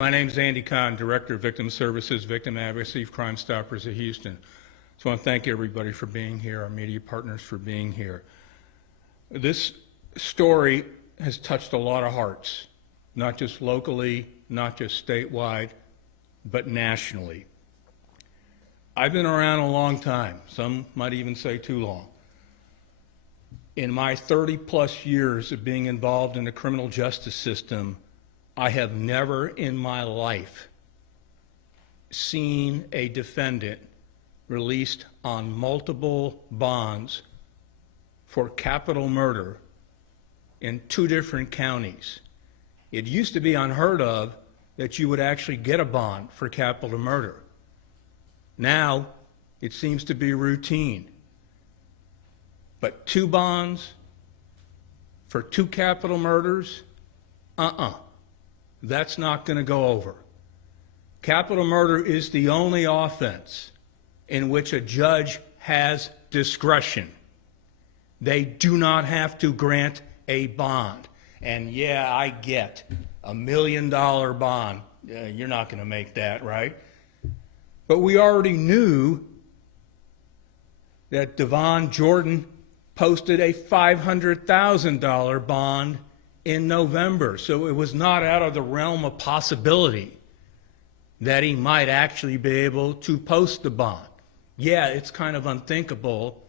My name is Andy Kahn, Director of Victim Services, Victim Advocacy for Crime Stoppers of Houston. So I want to thank everybody for being here, our media partners for being here. This story has touched a lot of hearts, not just locally, not just statewide, but nationally. I've been around a long time, some might even say too long. In my 30-plus years of being involved in the criminal justice system, I have never in my life seen a defendant released on multiple bonds for capital murder in 2 different counties. It used to be unheard of that you would actually get a bond for capital murder. Now, it seems to be routine. But 2 bonds for 2 capital murders? That's not going to go over. Capital murder is the only offense in which a judge has discretion. They do not have to grant a bond. And yeah, I get $1 million bond. You're not going to make that, right? But we already knew that Devon Jordan posted a $500,000 bond in November, so it was not out of the realm of possibility that he might actually be able to post the bond. Yeah, it's kind of unthinkable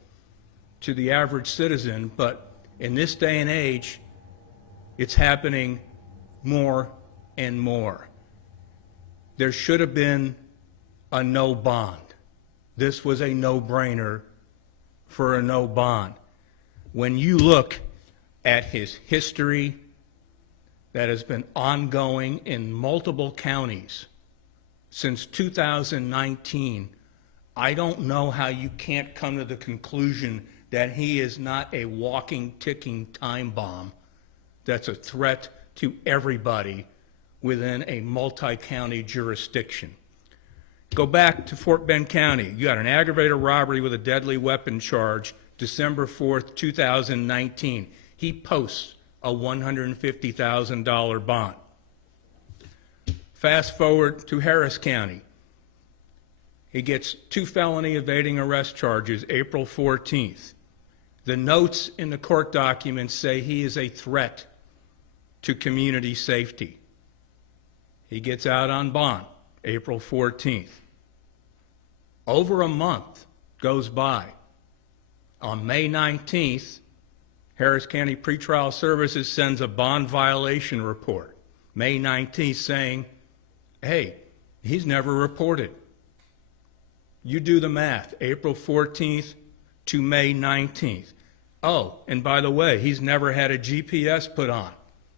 to the average citizen, but in this day and age, it's happening more and more. There should have been a no bond. This was a no-brainer for a no bond. When you look at his history that has been ongoing in multiple counties since 2019, I don't know how you can't come to the conclusion that he is not a walking, ticking time bomb that's a threat to everybody within a multi-county jurisdiction. Go back to Fort Bend County. You got an aggravated robbery with a deadly weapon charge, December 4th, 2019. He posts a $150,000 bond. Fast forward to Harris County. He gets 2 felony evading arrest charges April 14th. The notes in the court documents say he is a threat to community safety. He gets out on bond April 14th. Over a month goes by. On May 19th, Harris County Pretrial Services sends a bond violation report, May 19th, saying, hey, he's never reported. You do the math, April 14th to May 19th. Oh, and by the way, he's never had a GPS put on.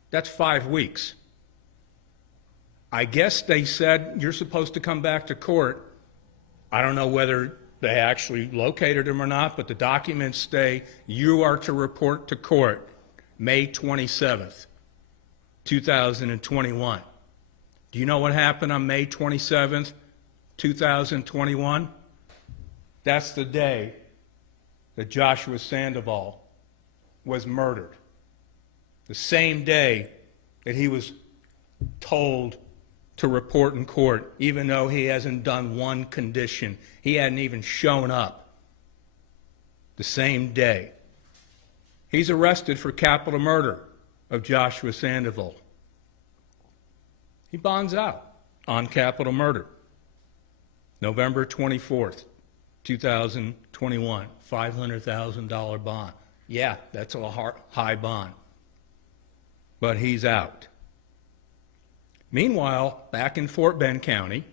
That's 5 weeks. I guess they said you're supposed to come back to court. I don't know whether they actually located him or not, but the documents say you are to report to court May 27th, 2021. Do you know what happened on May 27th, 2021? That's the day that Joshua Sandoval was murdered. The same day that he was told to report in court, even though he hasn't done one condition. He hadn't even shown up. The same day. He's arrested for capital murder of Joshua Sandoval. He bonds out on capital murder. November 24th, 2021, $500,000 bond. Yeah, that's a high bond. But he's out. Meanwhile, back in Fort Bend County,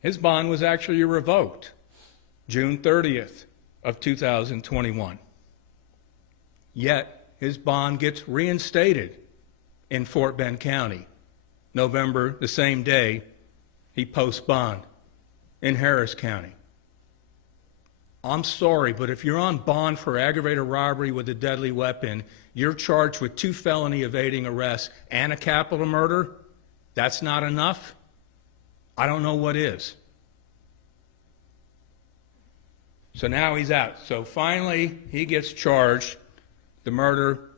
his bond was actually revoked June 30th of 2021. Yet, his bond gets reinstated in Fort Bend County. November, the same day, he posts bond in Harris County. I'm sorry, but if you're on bond for aggravated robbery with a deadly weapon, you're charged with 2 felony evading arrests and a capital murder, that's not enough? I don't know what is. So now he's out. So finally, he gets charged the murder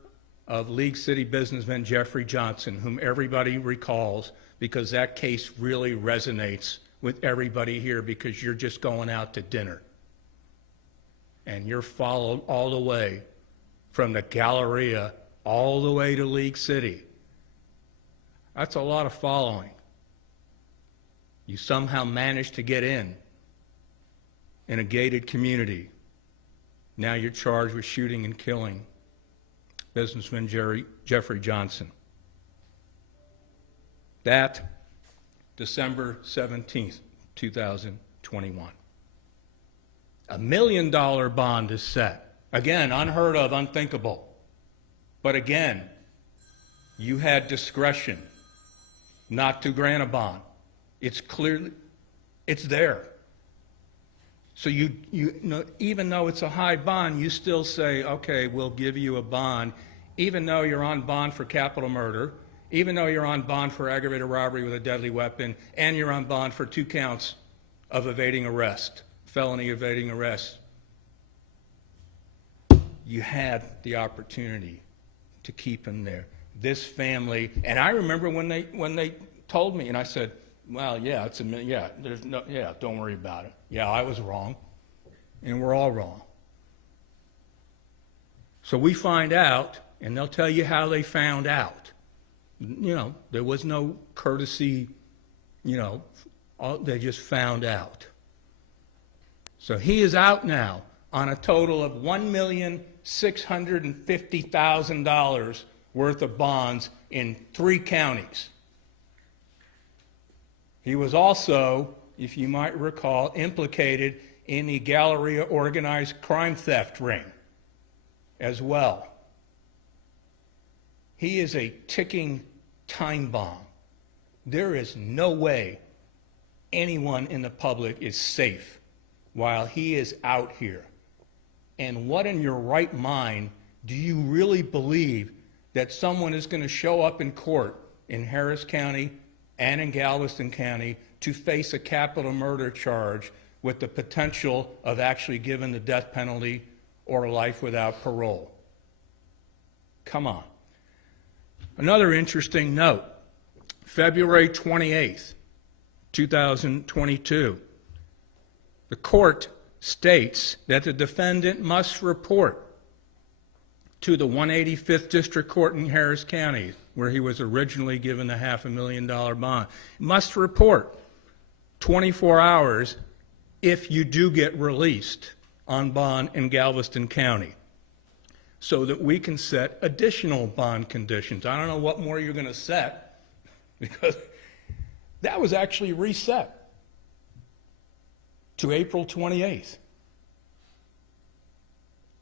of League City businessman Jeffrey Johnson, whom everybody recalls because that case really resonates with everybody here because you're just going out to dinner. And you're followed all the way from the Galleria all the way to League City. That's a lot of following. You somehow managed to get in a gated community. Now you're charged with shooting and killing businessman Jeffrey Johnson. That, December 17th, 2021. $1 million bond is set. Again, unheard of, unthinkable. But again, you had discretion not to grant a bond. It's clearly, it's there. So you know, even though it's a high bond, you still say, okay, we'll give you a bond, even though you're on bond for capital murder, even though you're on bond for aggravated robbery with a deadly weapon, and you're on bond for 2 counts of evading arrest, felony evading arrest. You had the opportunity to keep him there. This family, and I remember when they told me, and I said, well, yeah, it's don't worry about it. Yeah, I was wrong, and we're all wrong. So we find out, and they'll tell you how they found out. You know, there was no courtesy, you know, they just found out. So he is out now on a total of $1,650,000 worth of bonds in 3 counties. He was also, if you might recall, implicated in the Galleria organized crime theft ring as well. He is a ticking time bomb. There is no way anyone in the public is safe while he is out here. And what in your right mind do you really believe that someone is going to show up in court in Harris County and in Galveston County to face a capital murder charge with the potential of actually giving the death penalty or life without parole? Come on. Another interesting note, February 28th, 2022, the court states that the defendant must report to the 185th District Court in Harris County, where he was originally given the $500,000 bond, must report 24 hours if you do get released on bond in Galveston County, so that we can set additional bond conditions. I don't know what more you're going to set, because that was actually reset to April 28th.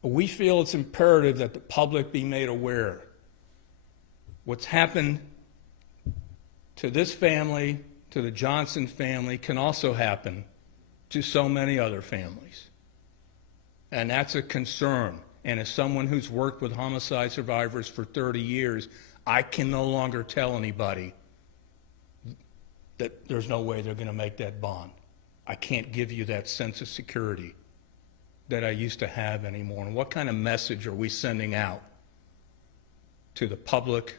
We feel it's imperative that the public be made aware. What's happened to this family, to the Johnson family, can also happen to so many other families. And that's a concern. And as someone who's worked with homicide survivors for 30 years, I can no longer tell anybody that there's no way they're going to make that bond. I can't give you that sense of security that I used to have anymore. And what kind of message are we sending out to the public,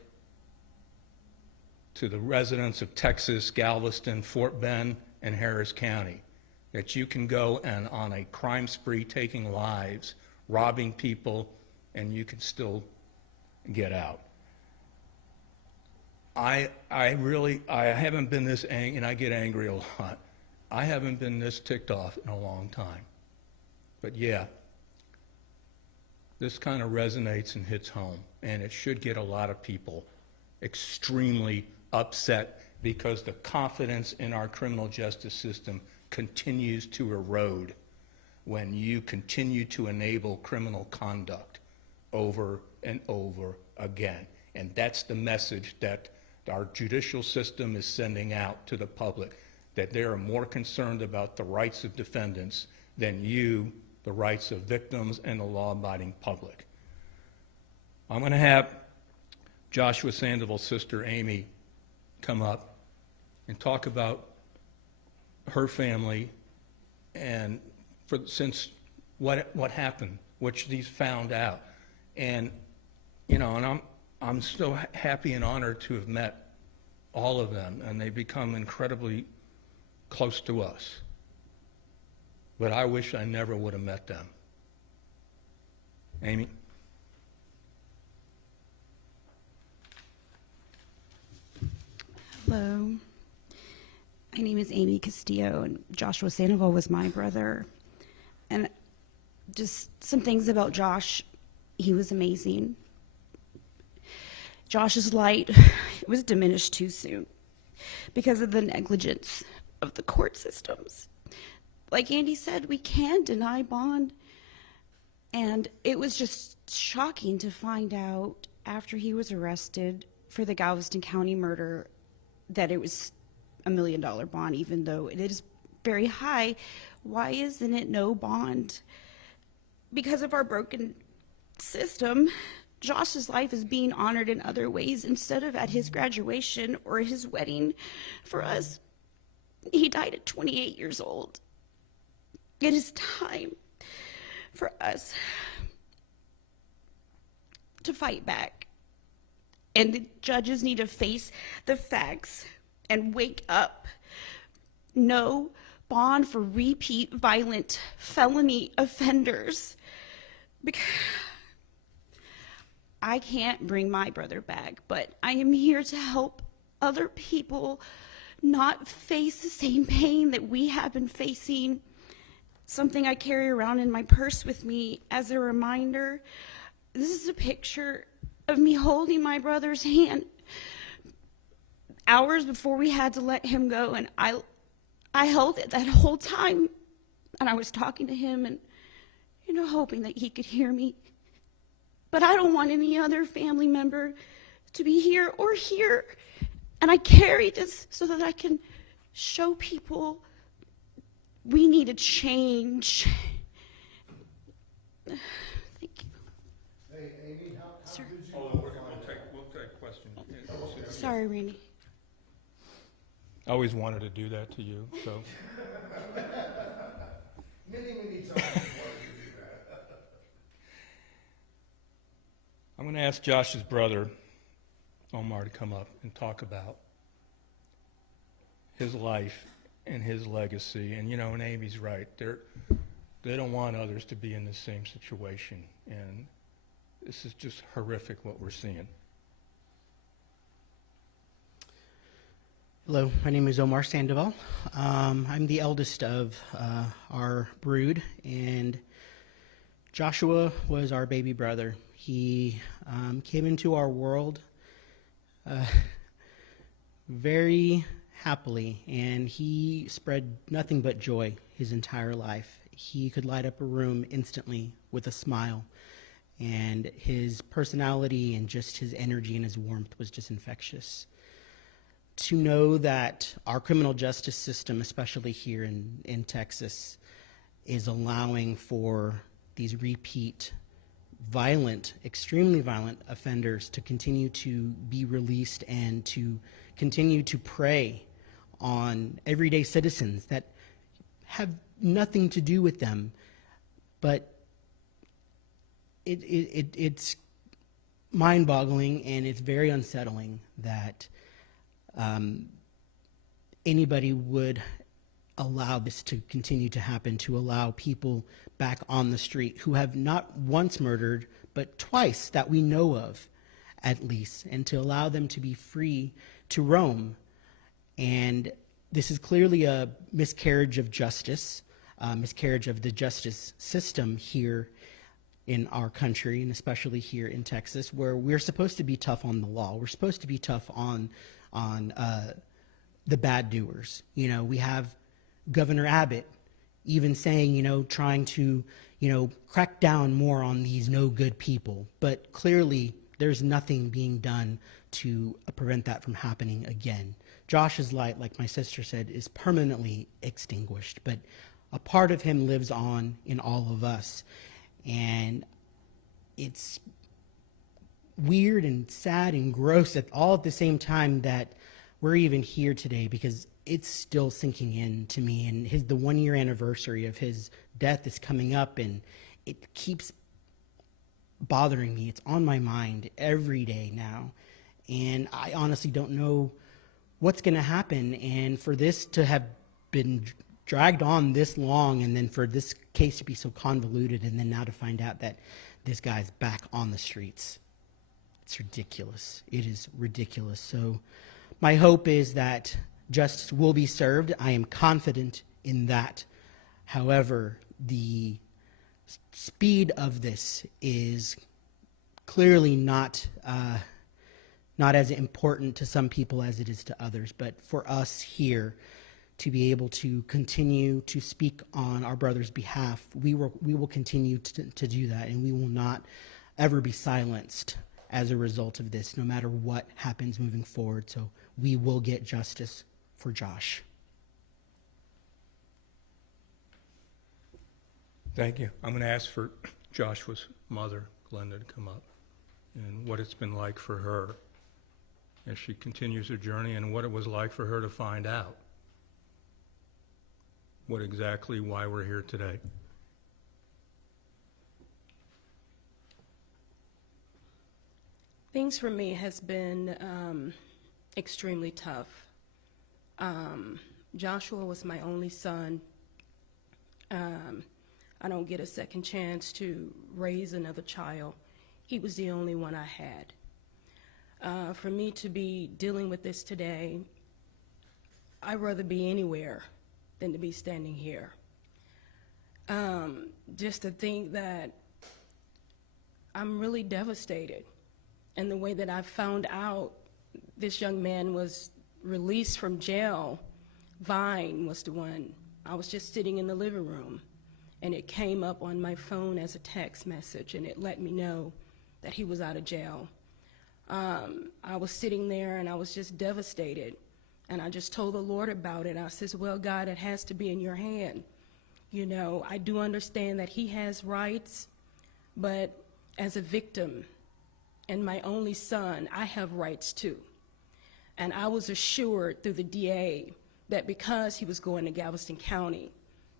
to the residents of Texas, Galveston, Fort Bend, and Harris County, that you can go and on a crime spree taking lives, robbing people, and you can still get out? I haven't been this angry, and I get angry a lot. I haven't been this ticked off in a long time. But yeah, this kind of resonates and hits home, and it should get a lot of people extremely upset because the confidence in our criminal justice system continues to erode when you continue to enable criminal conduct over and over again. And that's the message that our judicial system is sending out to the public, that they are more concerned about the rights of defendants than you, the rights of victims, and the law-abiding public. I'm going to have Joshua Sandoval's sister, Amy, come up and talk about her family and since what happened, what she's found out. And, you know, and I'm still happy and honored to have met all of them, and they become incredibly close to us. But I wish I never would have met them. Amy? Hello. My name is Amy Castillo, and Joshua Sandoval was my brother. And just some things about Josh. He was amazing. Josh's light was diminished too soon because of the negligence of the court systems. Like Andy said, we can deny bond. And it was just shocking to find out after he was arrested for the Galveston County murder that it was $1 million bond, even though it is very high. Why isn't it no bond? Because of our broken system, Josh's life is being honored in other ways instead of at his graduation or his wedding. For us, he died at 28 years old. It is time for us to fight back. And the judges need to face the facts and wake up. No bond for repeat violent felony offenders. Because I can't bring my brother back, but I am here to help other people not face the same pain that we have been facing. Something I carry around in my purse with me as a reminder. This is a picture of me holding my brother's hand hours before we had to let him go, and I held it that whole time, and I was talking to him and, hoping that he could hear me. But I don't want any other family member to be here or here, and I carry this so that I can show people we need a change. Thank you. Hey, Amy, how Sir. did you? Oh, we'll take questions. Sorry, Randy. I always wanted to do that to you, so. Many times you wanted to do that. I'm going to ask Josh's brother, Omar, to come up and talk about his life and his legacy. And, and Amy's right. They don't want others to be in the same situation. And this is just horrific what we're seeing. Hello, my name is Omar Sandoval. I'm the eldest of our brood, and Joshua was our baby brother. He came into our world very happily, and he spread nothing but joy his entire life. He could light up a room instantly with a smile, and his personality and just his energy and his warmth was just infectious. To know that our criminal justice system, especially here in Texas, is allowing for these repeat violent, extremely violent offenders to continue to be released and to continue to prey on everyday citizens that have nothing to do with them, but it's mind-boggling, and it's very unsettling that anybody would allow this to continue to happen, to allow people back on the street who have not once murdered, but twice that we know of, at least, and to allow them to be free to roam. And this is clearly a miscarriage of justice, miscarriage of the justice system here in our country, and especially here in Texas, where we're supposed to be tough on the law. We're supposed to be tough on the bad doers. We have Governor Abbott even saying, trying to, crack down more on these no good people. But clearly, there's nothing being done to prevent that from happening again. Josh's light, like my sister said, is permanently extinguished, but a part of him lives on in all of us. And it's weird and sad and gross all at the same time that we're even here today, because it's still sinking in to me. And the 1-year anniversary of his death is coming up, and it keeps bothering me. It's on my mind every day now. And I honestly don't know what's going to happen. And for this to have been dragged on this long, and then for this case to be so convoluted, and then now to find out that this guy's back on the streets, it's ridiculous. It is ridiculous. So my hope is that justice will be served. I am confident in that. However, the speed of this is clearly not as important to some people as it is to others. But for us here to be able to continue to speak on our brother's behalf, we will continue to do that, and we will not ever be silenced as a result of this, no matter what happens moving forward. So we will get justice for Josh. Thank you. I'm going to ask for Joshua's mother, Glenda, to come up, and what it's been like for her as she continues her journey, and what it was like for her to find out why we're here today. Things for me has been extremely tough. Joshua was my only son. I don't get a second chance to raise another child. He was the only one I had. For me to be dealing with this today, I'd rather be anywhere than to be standing here. Just to think that I'm really devastated. And the way that I found out this young man was released from jail, Vine was the one. I was just sitting in the living room, and it came up on my phone as a text message, and it let me know that he was out of jail. I was sitting there, and I was just devastated. And I just told the Lord about it. I says, well, God, it has to be in your hand. You know, I do understand that he has rights, but as a victim and my only son, I have rights too. And I was assured through the DA that because he was going to Galveston County,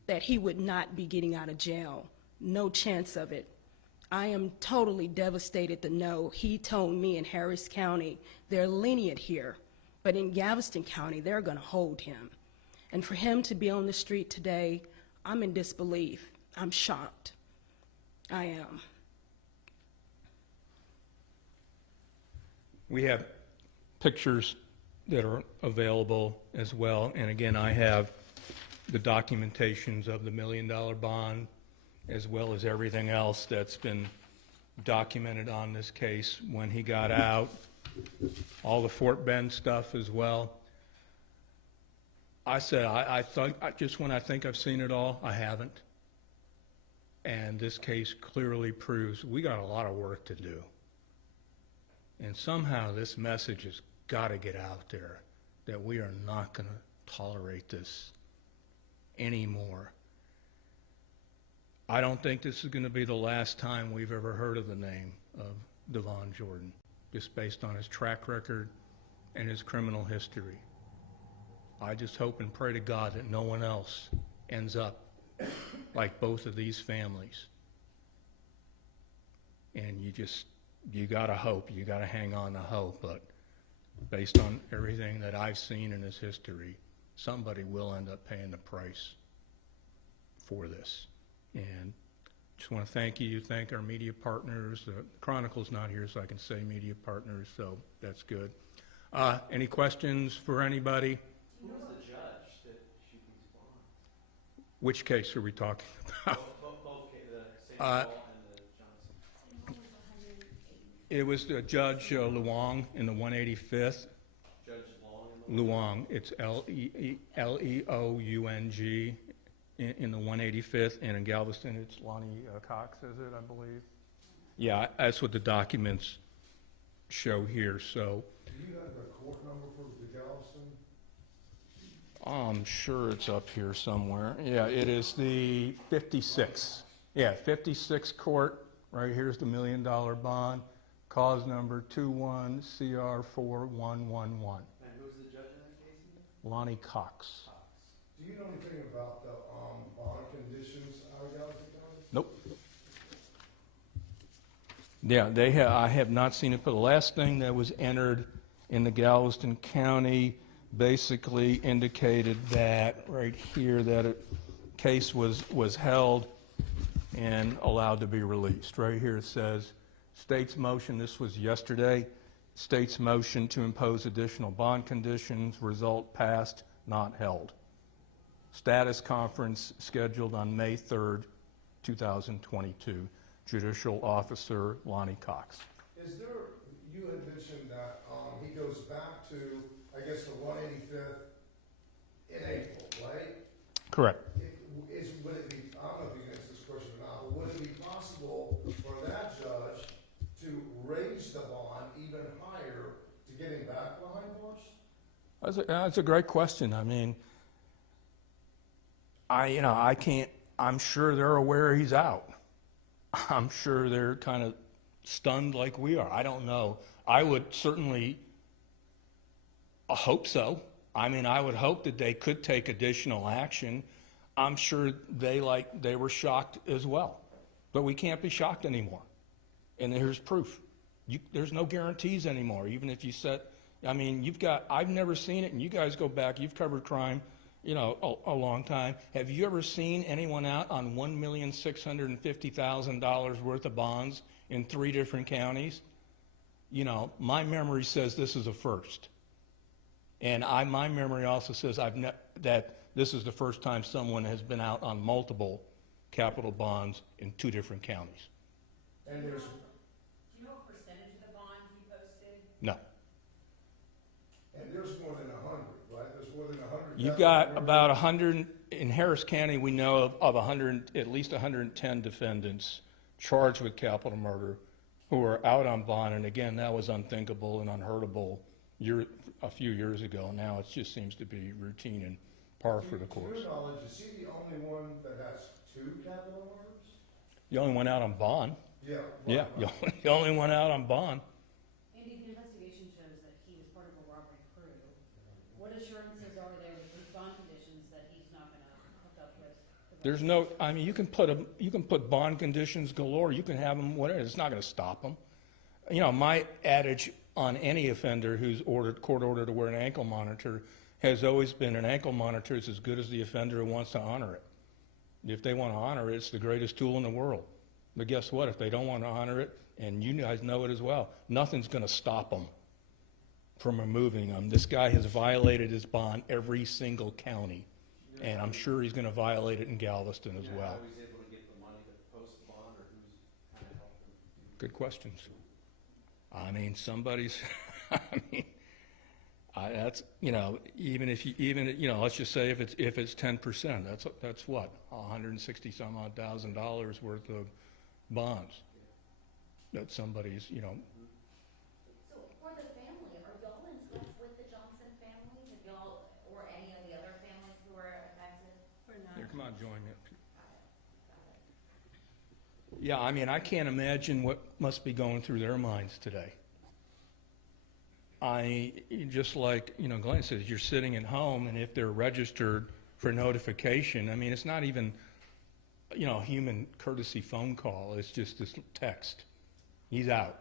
that he would not be getting out of jail. No chance of it. I am totally devastated to know he told me in Harris County they're lenient here, but in Galveston County they're going to hold him. And for him to be on the street today, I'm in disbelief. I'm shocked. I am. We have pictures that are available as well, and again, I have the documentations of the $1 million bond, as well as everything else that's been documented on this case when he got out, all the Fort Bend stuff as well. I said, I thought, just when I think I've seen it all, I haven't. And this case clearly proves we got a lot of work to do. And somehow this message has got to get out there that we are not going to tolerate this anymore. I don't think this is going to be the last time we've ever heard of the name of Devon Jordan, just based on his track record and his criminal history. I just hope and pray to God that no one else ends up like both of these families. And you got to hope, you got to hang on to hope, but based on everything that I've seen in his history, somebody will end up paying the price for this. And just want to thank our media partners. The Chronicle's not here, so I can say media partners, so that's good. Any questions for anybody? Who was the judge that issued these bonds? Which case are we talking about? Both cases, the St. Paul and the Johnson. It was Judge Luong in the 185th. Judge Long? Luong. It's Leoung in the 185th, and in Galveston it's Lonnie Cox, is it, I believe? Yeah, that's what the documents show here, so. Do you have the court number for the Galveston? I'm sure it's up here somewhere. Yeah, it is the 56. Yeah, 56 court. Right here's the $1 million bond. Cause number 21CR4111. And who's the judge in that case? Lonnie Cox. Do you know anything about the bond conditions out of Galveston County? Nope. Yeah, I have not seen it, but the last thing that was entered in the Galveston County basically indicated that, right here, that a case was held and allowed to be released. Right here it says, state's motion, this was yesterday, state's motion to impose additional bond conditions, result passed, not held. Status conference scheduled on May 3rd, 2022. Judicial Officer Lonnie Cox. Is there, you had mentioned that he goes back to, I guess, the 185th in April, right? Correct. Would it be, I don't know if you can answer this question or not, but would it be possible for that judge to raise the bond even higher to get him back behind bars? That's a great question. I mean, I can't, I'm sure they're aware he's out. I'm sure they're kind of stunned like we are. I don't know. I would certainly hope so. I mean, I would hope that they could take additional action. I'm sure they were shocked as well. But we can't be shocked anymore. And here's proof. There's no guarantees anymore. Even if you set, I mean, I've never seen it, and you guys go back, you've covered crime, a long time. Have you ever seen anyone out on $1,650,000 worth of bonds in 3 different counties? My memory says this is a first. And my memory also says that this is the first time someone has been out on multiple capital bonds in 2 different counties. And there's, Do you know what percentage of the bond he posted? No. and there's more than 100, right? There's more than 100. You've got about 100, in Harris County, we know of 100, at least 110 defendants charged with capital murder who are out on bond. And again, that was unthinkable and unheardable a few years ago. Now it just seems to be routine and par for the course. To your knowledge, is he the only one that has 2 capital murders? The only one out on bond. Yeah. Yeah, the only one out on bond. Andy, the investigation shows that he was part of a robbery crew. What assurances are there with these bond conditions that he's not going to hook up with? There's no, I mean, you can put bond conditions galore. You can have them, whatever. It's not going to stop them. My adage on any offender who's court ordered to wear an ankle monitor has always been an ankle monitor is as good as the offender who wants to honor it. If they want to honor it, it's the greatest tool in the world. But guess what? If they don't want to honor it, and you guys know it as well, nothing's going to stop them from removing them. This guy has violated his bond every single county, and I'm sure he's going to violate it in Galveston as well. How he's able to get the money to post the bond, or who's kind of helped him? Good questions. I mean, somebody's, that's, even let's just say if it's 10%, that's what, $160 some odd thousand worth of bonds that somebody's, So for the family, are y'all in touch with the Johnson family? Have y'all, or any of the other families who are affected? here, come on, join me. Yeah, I mean, I can't imagine what must be going through their minds today. Just like, Glenn says, you're sitting at home, and if they're registered for notification, I mean, it's not even, a human courtesy phone call. It's just this text. He's out.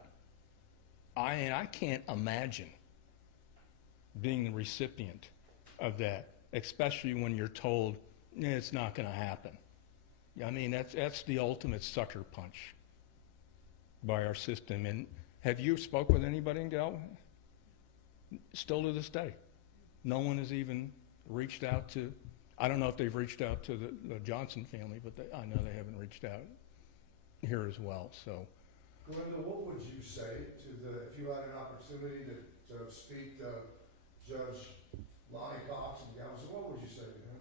I can't imagine being the recipient of that, especially when you're told it's not going to happen. I mean, that's the ultimate sucker punch by our system. And have you spoke with anybody in Galveston? Still to this day, no one has even reached out to, I don't know if they've reached out to the Johnson family, but I know they haven't reached out here as well, so. Glenda, what would you say if you had an opportunity to speak to Judge Lonnie Cox in Galveston, what would you say to him?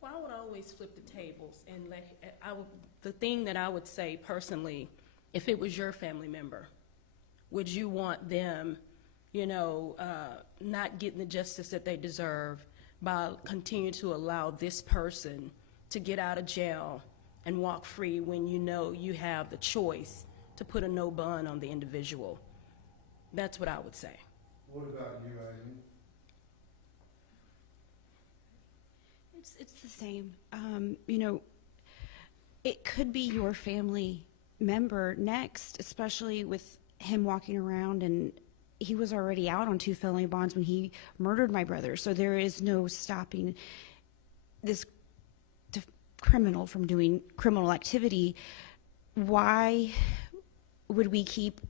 Well, I would always flip the tables and the thing that I would say personally, if it was your family member, would you want them, not getting the justice that they deserve by continuing to allow this person to get out of jail and walk free when you have the choice to put a no bond on the individual? That's what I would say. What about you, Amy? It's the same. It could be your family member next, especially with him walking around, and he was already out on 2 felony bonds when he murdered my brother. So there is no stopping this criminal from doing criminal activity. Why would we keep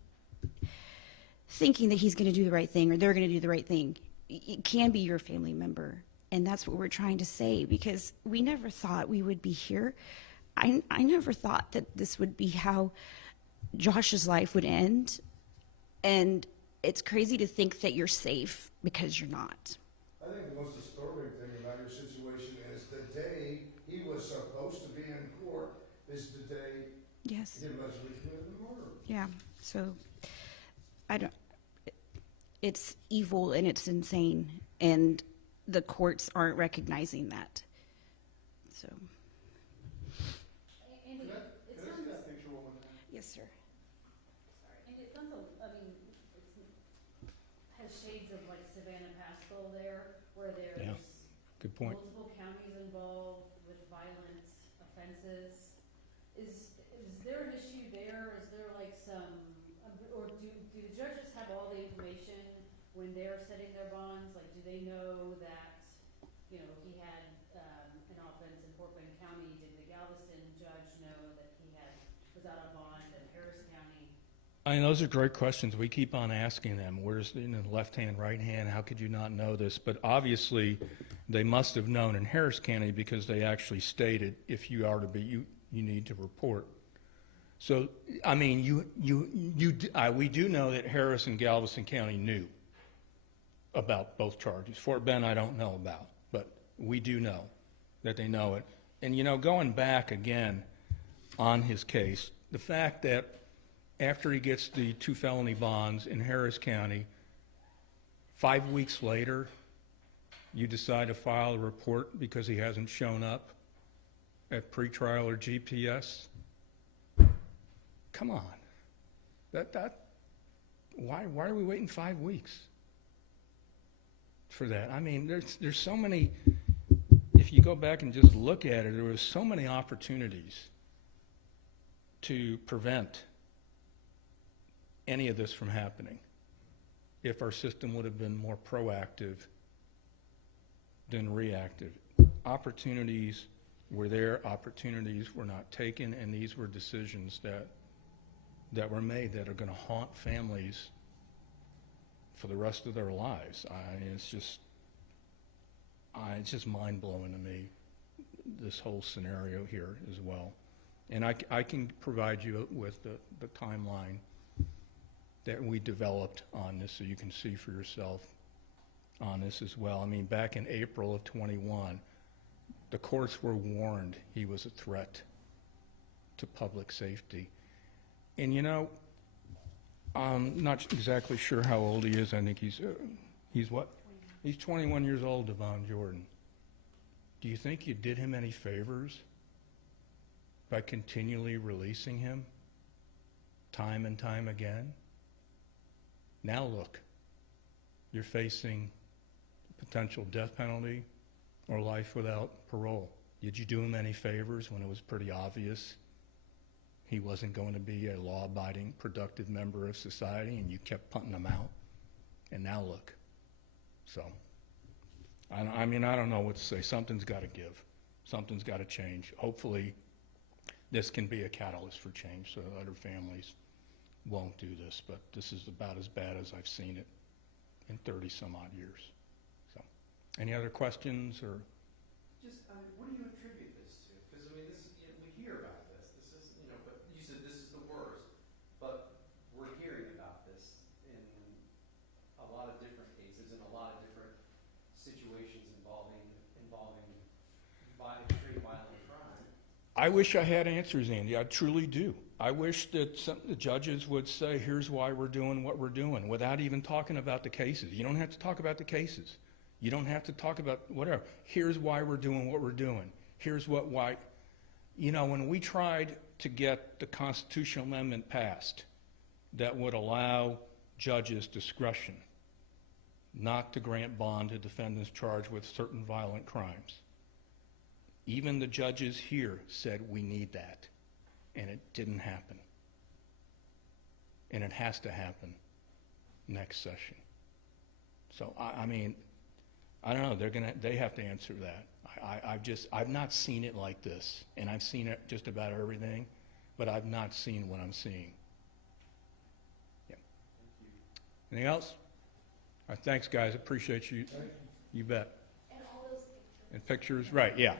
thinking that he's going to do the right thing or they're going to do the right thing? It can be your family member. And that's what we're trying to say, because we never thought we would be here. I never thought that this would be how Josh's life would end. And it's crazy to think that you're safe because you're not. I think the most disturbing thing about your situation is the day he was supposed to be in court is the day Yes. he allegedly committed the murder. Yeah. So it's evil and it's insane. And the courts aren't recognizing that. So. Andy, Can it I see sounds, that picture one more time? Yes, sir. Andy, it sounds, has shades of like Savannah Pascal there, where there's Yeah, good point. multiple counties involved with violent offenses. Is there an issue there? Is there like some, or do the judges have all the information when they're setting their bonds? Like, do they know that, he had an offense in Fort Bend County? Did the Galveston judge know that he was out on bond in Harris County? I mean, those are great questions. We keep on asking them. Where's the left hand, right hand? How could you not know this? But obviously, they must have known in Harris County because they actually stated if you are to be, you need to report. So, I mean, we do know that Harris and Galveston County knew about both charges. Fort Bend, I don't know about, but we do know that they know it. And, going back again on his case, the fact that after he gets the 2 felony bonds in Harris County, 5 weeks later, you decide to file a report because he hasn't shown up at pretrial or GPS. Come on. Why are we waiting 5 weeks for that? I mean, there's so many, if you go back and just look at it, there was so many opportunities to prevent any of this from happening if our system would have been more proactive than reactive. Opportunities were there, opportunities were not taken, and these were decisions that were made that are going to haunt families for the rest of their lives. It's just mind-blowing to me, this whole scenario here as well. And I can provide you with the timeline that we developed on this so you can see for yourself on this as well. I mean, back in April of 21, the courts were warned he was a threat to public safety. And I'm not exactly sure how old he is. I think he's what? 21. He's 21 years old, Devon Jordan. Do you think you did him any favors by continually releasing him time and time again? Now look, you're facing potential death penalty or life without parole. Did you do him any favors when it was pretty obvious he wasn't going to be a law-abiding, productive member of society, and you kept punting him out? And now look. So, I mean, I don't know what to say. Something's got to give. Something's got to change. Hopefully, this can be a catalyst for change so that other families won't do this, but this is about as bad as I've seen it in 30 some odd years. So, any other questions or? Just, what do you attribute this to? Because, I mean, we hear about this. This is, but you said this is the worst, but we're hearing about this in a lot of different cases, in a lot of different situations involving extreme violent crime. I wish I had answers, Andy. I truly do. I wish that the judges would say, here's why we're doing what we're doing, without even talking about the cases. You don't have to talk about the cases. You don't have to talk about whatever. Here's why we're doing what we're doing. Here's why. When we tried to get the constitutional amendment passed that would allow judges discretion not to grant bond to defendants charged with certain violent crimes, even the judges here said we need that, and it didn't happen. and it has to happen next session. So, I mean, I don't know, they have to answer that. I've not seen it like this, and I've seen it just about everything, but I've not seen what I'm seeing. Yeah. Anything else? All right, thanks, guys, appreciate you. You bet. And all those pictures. And pictures, right, yeah.